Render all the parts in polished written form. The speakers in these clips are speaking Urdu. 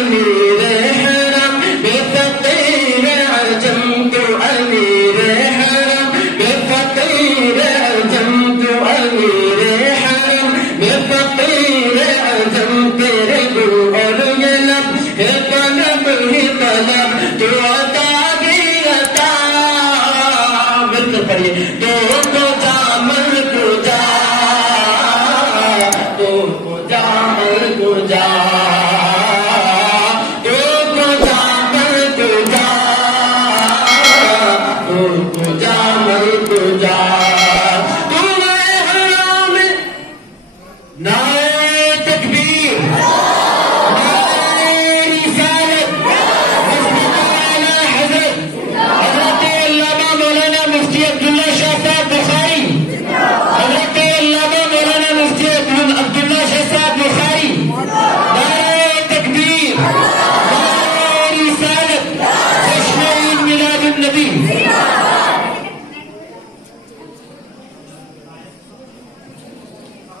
امیر حرم بے فقیر عجم تو امیر حرم بے فقیر عجم تو امیر حرم بے فقیر عجم تیرے گل اور یہ لب ہے طلب ہی طلب تو عطا بھی عطا بالکل پڑھیے تو جا مل کو جا تو جا مل کو جا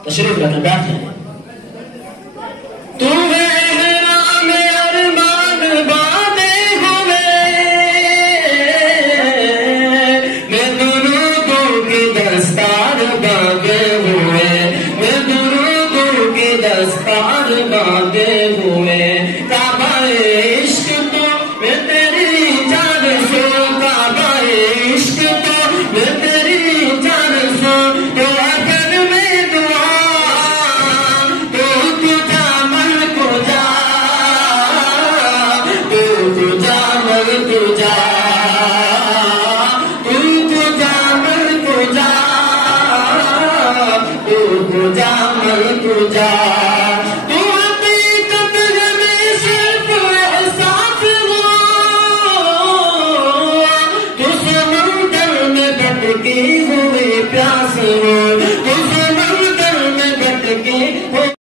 تشریف رکھیں بیٹھ جائیں تمہیں احرام ارمان باندھے ہوئے میں درودوں کی دستار باندھے ہوئے میں درودوں کی دستار باندھے ہوئے کعبہ عشق تو میں تیری جان سو کعبہ عشق تو میں تیری جان سو تو اگر میں دعا پیاس ہو